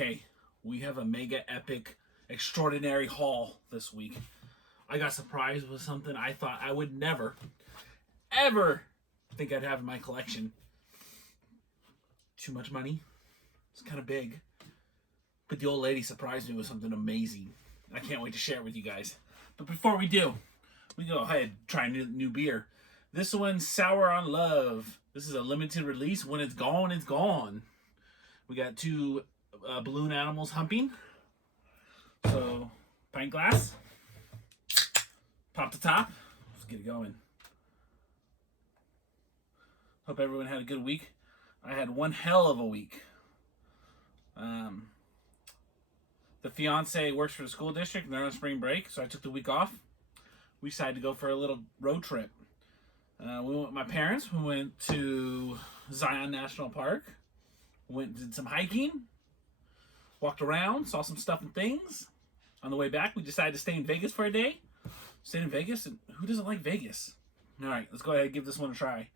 Okay, we have a mega epic extraordinary haul this week. I got surprised with something I thought I would never, ever think I'd have in my collection. Too much money. It's kind of big. But the old lady surprised me with something amazing. I can't wait to share it with you guys. But before we do, we go ahead and try a new beer. This one's Sour on Love. This is a limited release. When it's gone, it's gone. We got two balloon animals humping. So, pint glass. Pop the top. Let's get it going. Hope everyone had a good week. I had one hell of a week. The fiance works for the school district and they're on spring break, so I took the week off. We decided to go for a little road trip. We went with my parents. We went to Zion National Park. Went and did some hiking. Walked around, saw some stuff and things. On the way back, we decided to stay in Vegas for a day. Stayed in Vegas, and who doesn't like Vegas? All right, let's go ahead and give this one a try.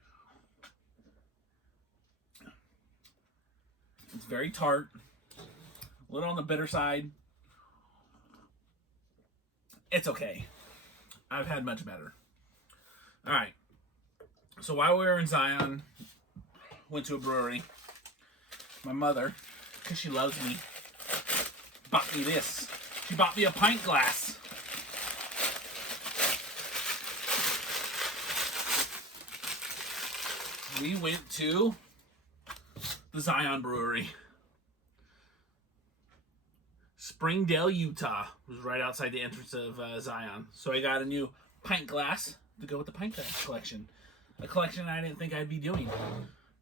It's very tart. A little on the bitter side. It's okay. I've had much better. All right. So while we were in Zion, went to a brewery. My mother, because she loves me, bought me this. She bought me a pint glass. We went to the Zion Brewery. Springdale, Utah. It was right outside the entrance of Zion. So I got a new pint glass to go with the pint glass collection. A collection I didn't think I'd be doing.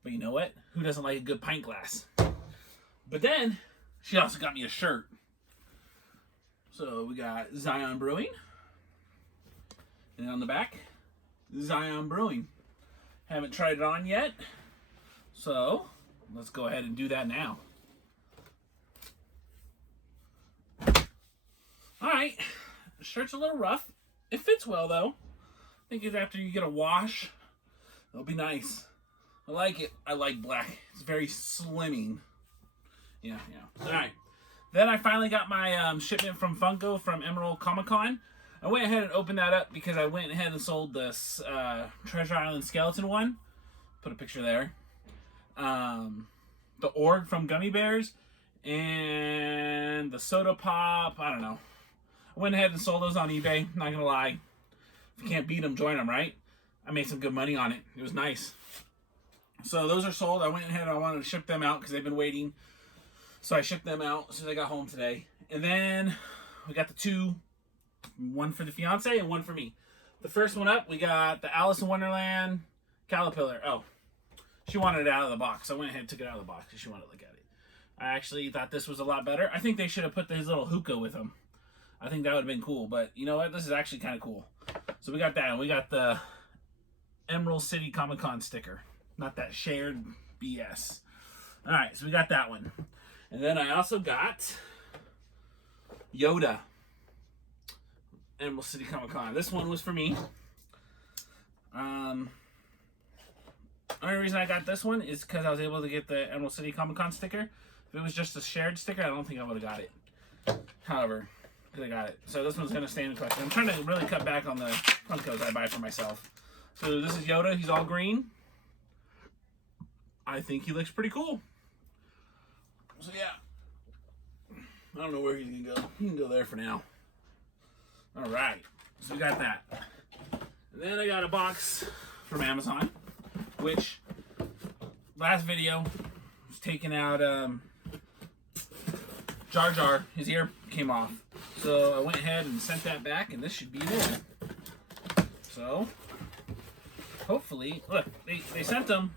But you know what? Who doesn't like a good pint glass? But then, she also got me a shirt. So we got Zion Brewing. And on the back, Zion Brewing. Haven't tried it on yet. So, let's go ahead and do that now. Alright, the shirt's a little rough. It fits well though. I think it's after you get a wash, it'll be nice. I like it. I like black. It's very slimming. Yeah. Alright. Then I finally got my shipment from Funko from Emerald Comic Con. I went ahead and opened that up because I went ahead and sold this Treasure Island skeleton one. Put a picture there. The org from Gummy Bears and the soda pop. I don't know. I went ahead and sold those on eBay. Not gonna lie. If you can't beat them, join them, right? I made some good money on it. It was nice. So those are sold. I went ahead and I wanted to ship them out because they've been waiting. So I shipped them out as soon as I got home today. And then we got the two. One for the fiance and one for me. The first one up, we got the Alice in Wonderland Caterpillar. Oh, she wanted it out of the box. I went ahead and took it out of the box because she wanted to look at it. I actually thought this was a lot better. I think they should have put his little hookah with him. I think that would have been cool. But you know what? This is actually kind of cool. So we got that. And we got the Emerald City Comic Con sticker. Not that shared BS. All right, so we got that one. And then I also got Yoda. Emerald City Comic Con. This one was for me. Only reason I got this one is because I was able to get the Emerald City Comic Con sticker. If it was just a shared sticker, I don't think I would have got it. However, I got it. So this one's going to stay in the collection. I'm trying to really cut back on the Funkos I buy for myself. So this is Yoda. He's all green. I think he looks pretty cool. So yeah. I don't know where he's going to go. He can go there for now. Alright, so we got that. And then I got a box from Amazon, which last video was taking out Jar Jar. His ear came off. So I went ahead and sent that back, and this should be new. So, hopefully, look, they sent them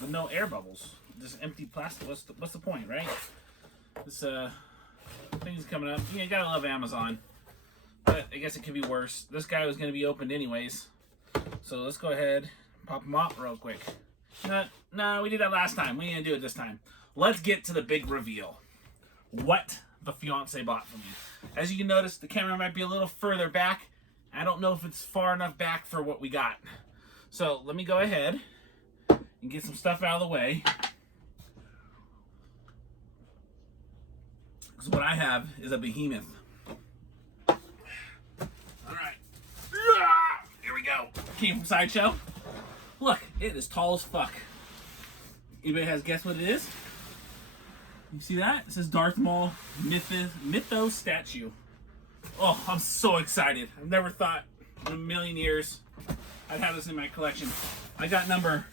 with no air bubbles. Just empty plastic. What's the point, right? This thing's coming up. You gotta love Amazon. But I guess it could be worse. This guy was going to be opened anyways. So let's go ahead and pop him out real quick. No, we did that last time. We ain't going to do it this time. Let's get to the big reveal. What the fiance bought for me. As you can notice, the camera might be a little further back. I don't know if it's far enough back for what we got. So let me go ahead and get some stuff out of the way. Because what I have is a behemoth. All right. Here we go. Came from Sideshow. Look, it is tall as fuck. Anybody has guessed what it is? You see that? It says Darth Maul Mythos Statue. Oh, I'm so excited. I've never thought in a million years I'd have this in my collection. I got number,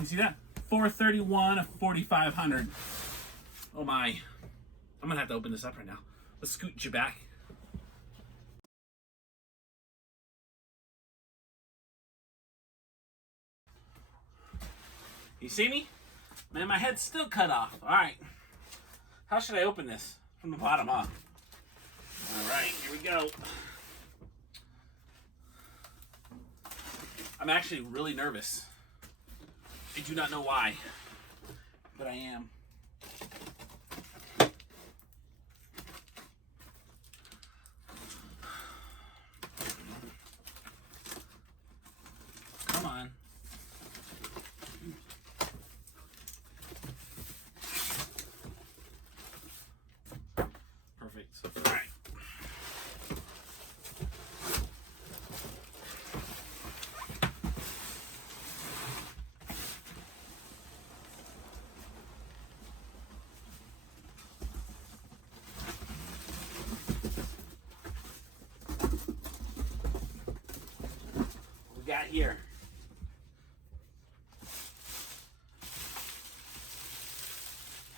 you see that? 431 of 4,500. Oh my. I'm gonna have to open this up right now. Let's scoot you back. You see me? Man, my head's still cut off. Alright. How should I open this? From the bottom up. Alright, here we go. I'm actually really nervous. I do not know why, but I am. Come on. Perfect. All right. What we got here?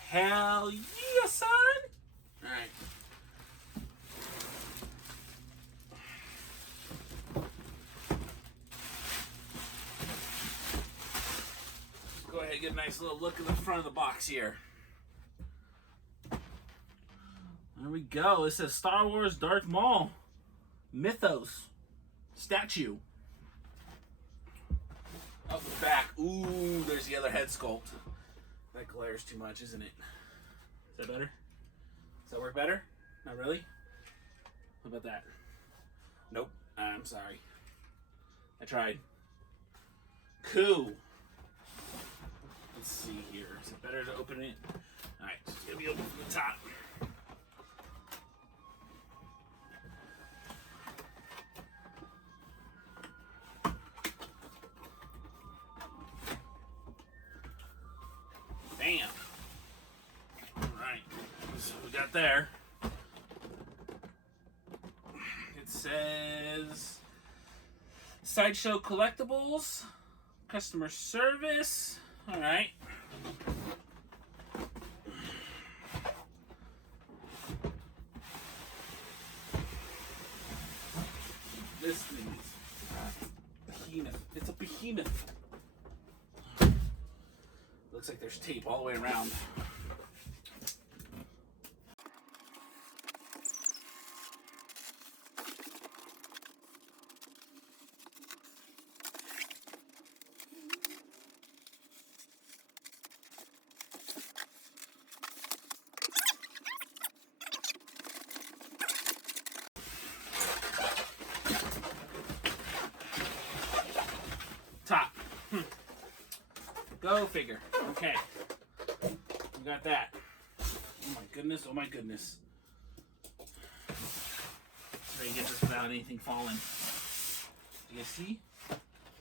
Hell yeah, son! Alright. Go ahead and get a nice little look at the front of the box here. There we go. It says Star Wars Darth Maul Mythos Statue. Up the back. Ooh, there's the other head sculpt. That glares too much, isn't it? Is that better? Does that work better? Not really? What about that? Nope. I'm sorry. I tried. Cool. Let's see here. Is it better to open it? Alright, it's gonna be open from the top. Bam. Alright, so we got there. It says Sideshow Collectibles, customer service. Alright. This thing is behemoth. It's a behemoth. Looks like there's tape all the way around. Top. Go figure. Okay. We got that. Oh my goodness, oh my goodness. So you get this without anything falling. You guys see?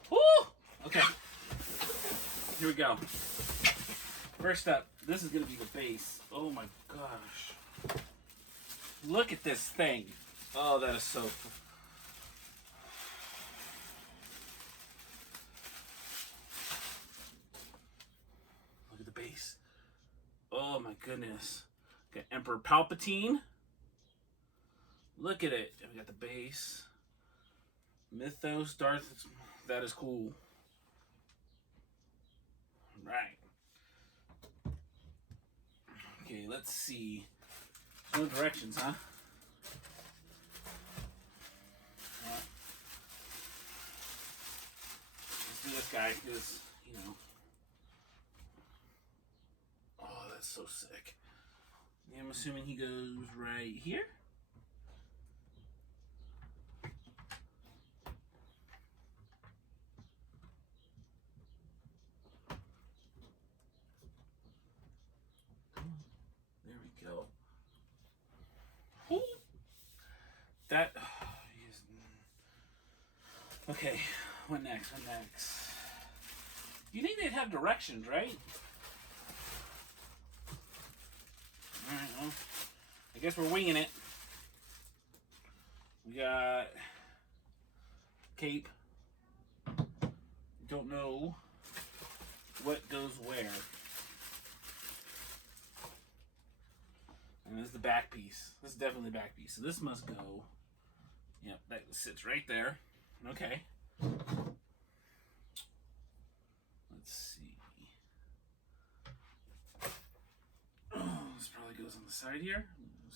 Woo! Okay. Here we go. First up, this is gonna be the base. Oh my gosh. Look at this thing. Oh, that is so cool. Base. Oh my goodness. Got Emperor Palpatine. Look at it. We got the base. Mythos, Darth. That is cool. Right. Okay, let's see. No directions, huh? Let's do this guy because, you know. That's so sick. Yeah, I'm assuming he goes right here. There we go. Okay, what next? What next? You think they'd have directions, right? Alright, well, I guess we're winging it. We got cape. Don't know what goes where. And this is the back piece. This is definitely the back piece. So this must go. Yep, that sits right there. Okay. Let's see. Oh, this probably goes on the side here.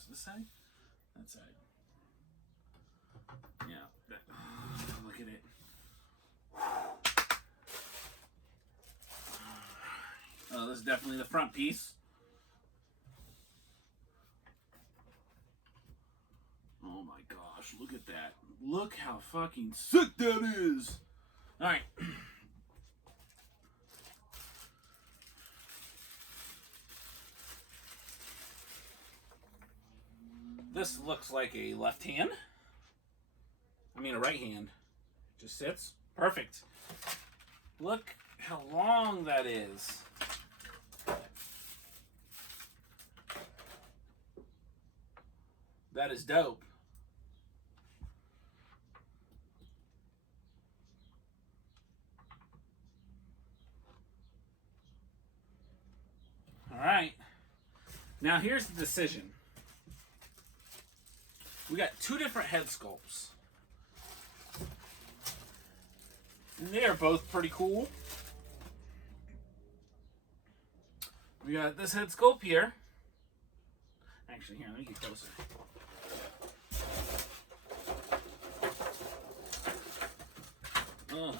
This side? That side. Yeah. That, look at it. Oh, this is definitely the front piece. Oh my gosh, look at that. Look how fucking sick that is. Alright. This looks like a left hand. I mean a right hand. Just sits. Perfect. Look how long that is. That is dope. Alright. Now here's the decision. We got two different head sculpts. And they are both pretty cool. We got this head sculpt here. Actually, here, let me get closer. Oh,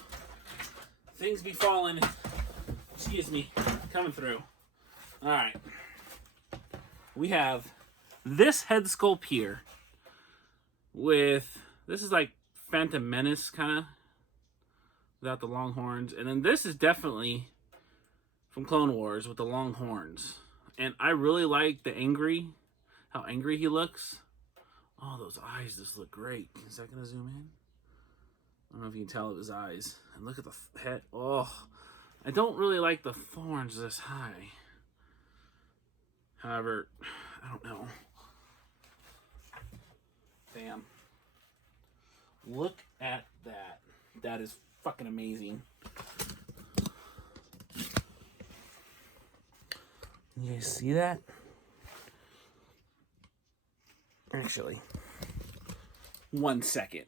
things be falling. Excuse me, coming through. All right. We have this head sculpt here with, this is like Phantom Menace kind of, without the long horns. And then this is definitely from Clone Wars with the long horns. And I really like the how angry he looks. Oh, those eyes just look great. Is that going to zoom in? I don't know if you can tell of his eyes. And look at the head. Oh, I don't really like the thorns this high. However, I don't know. Damn. Look at that. That is fucking amazing. You guys see that? Actually, 1 second.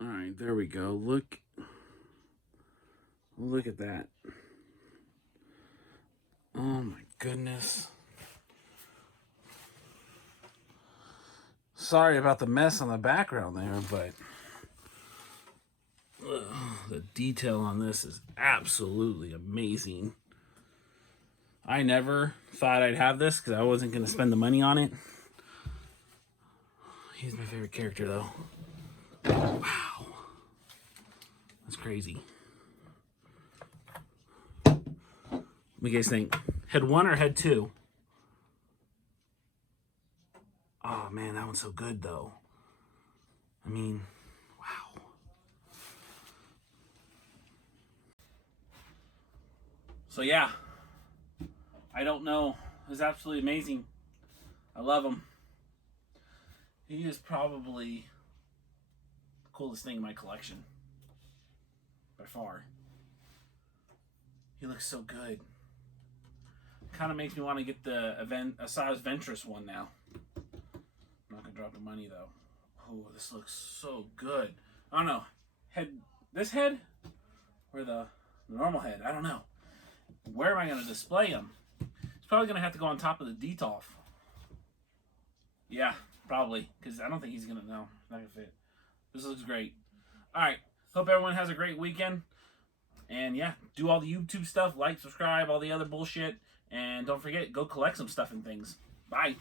All right, there we go. Look at that. Oh my goodness. Sorry about the mess on the background there, but the detail on this is absolutely amazing. I never thought I'd have this because I wasn't going to spend the money on it. He's my favorite character, though. Wow. That's crazy. What do you guys think? Head 1 or head 2? Oh, man, that one's so good, though. I mean, wow. So, yeah. I don't know. It's absolutely amazing. I love him. He is probably the coolest thing in my collection. By far. He looks so good. Kind of makes me want to get the Asajj Ventress one now. I'm not going to drop the money, though. Oh, this looks so good. I don't know. This head? Or the normal head? I don't know. Where am I going to display him? It's probably going to have to go on top of the Detolf. Yeah, probably. Because I don't think he's going to know. Not going to fit. This looks great. Alright. Hope everyone has a great weekend. And yeah, do all the YouTube stuff. Like, subscribe, all the other bullshit. And don't forget, go collect some stuff and things. Bye.